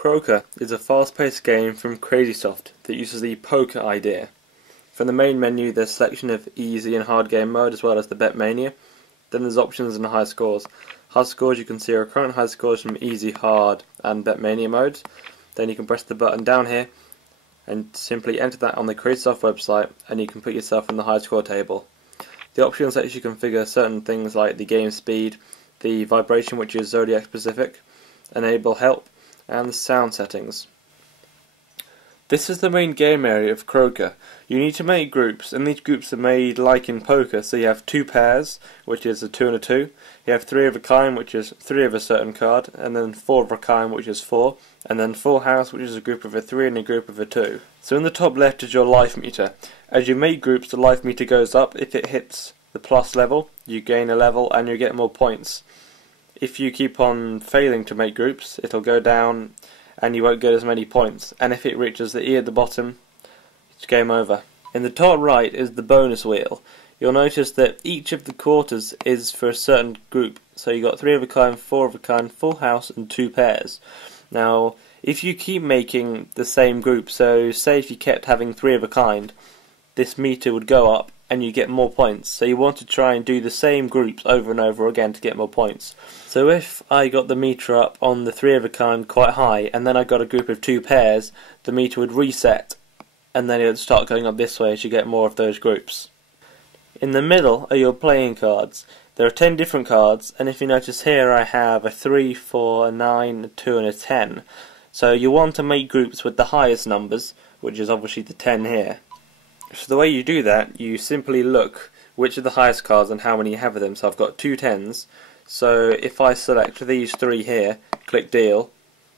Croker is a fast-paced game from Crazysoft that uses the poker idea. From the main menu there's a selection of easy and hard game mode as well as the bet mania. Then there's options and high scores. High scores you can see are current high scores from easy, hard and bet mania modes. Then you can press the button down here and simply enter that on the Crazysoft website and you can put yourself in the high score table. The options let you configure certain things like the game speed, the vibration which is Zodiac specific, enable help, and the sound settings. This is the main game area of Croker. You need to make groups, and these groups are made like in poker, so you have 2 pairs, which is a 2 and a 2, you have 3 of a kind, which is 3 of a certain card, and then 4 of a kind, which is 4, and then full house, which is a group of a 3 and a group of a 2. So in the top left is your life meter. As you make groups, the life meter goes up. If it hits the plus level, you gain a level and you get more points. If you keep on failing to make groups, it'll go down and you won't get as many points. And if it reaches the E at the bottom, it's game over. In the top right is the bonus wheel. You'll notice that each of the quarters is for a certain group. So you got 3 of a kind, 4 of a kind, full house and 2 pairs. Now, if you keep making the same group, so say if you kept having 3 of a kind, this meter would go up and you get more points. So you want to try and do the same groups over and over again to get more points. So if I got the meter up on the 3 of a kind quite high and then I got a group of 2 pairs, the meter would reset and then it would start going up this way as you get more of those groups. In the middle are your playing cards. There are 10 different cards, and if you notice here I have a 3, 4, a 9, a 2 and a 10. So you want to make groups with the highest numbers, which is obviously the 10 here. So the way you do that, you simply look which are the highest cards and how many you have of them. So I've got 2 10s, so if I select these 3 here, click deal,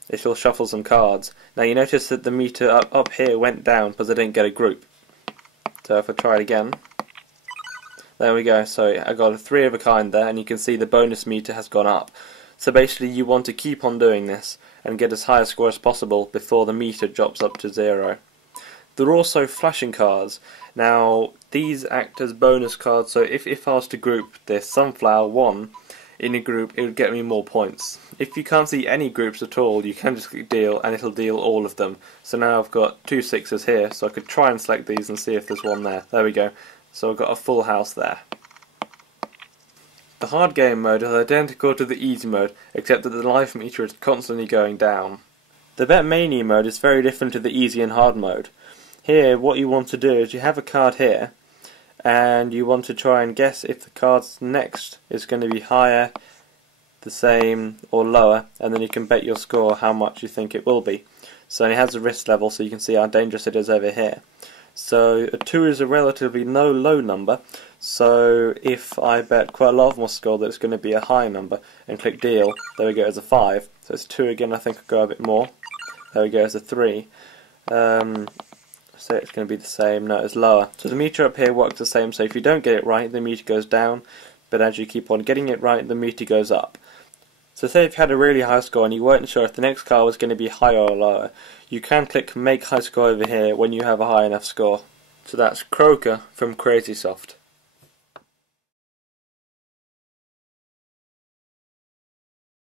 it will shuffle some cards. Now you notice that the meter up here went down because I didn't get a group. So if I try it again, there we go, so I got a 3 of a kind there and you can see the bonus meter has gone up. So basically you want to keep on doing this and get as high a score as possible before the meter drops up to 0. There are also flashing cards. Now these act as bonus cards, so if I was to group this Sunflower 1 in a group, it would get me more points. If you can't see any groups at all, you can just click deal and it'll deal all of them. So now I've got 2 6s here, so I could try and select these and see if there's one there. There we go. So I've got a full house there. The hard game mode is identical to the easy mode, except that the life meter is constantly going down. The bet mania mode is very different to the easy and hard mode. Here what you want to do is you have a card here and you want to try and guess if the card's next is going to be higher, the same or lower, and then you can bet your score how much you think it will be. So it has a risk level so you can see how dangerous it is over here. So a 2 is a relatively low number, so if I bet quite a lot of my score that it's going to be a high number and click deal, there we go, it's a 5. So it's 2 again, I think I'll go a bit more. There we go, it's a 3. So it's going to be the same, no, it's lower. So the meter up here works the same, so if you don't get it right, the meter goes down, but as you keep on getting it right, the meter goes up. So say if you had a really high score and you weren't sure if the next card was going to be higher or lower, you can click make high score over here when you have a high enough score. So that's Croker from Crazysoft.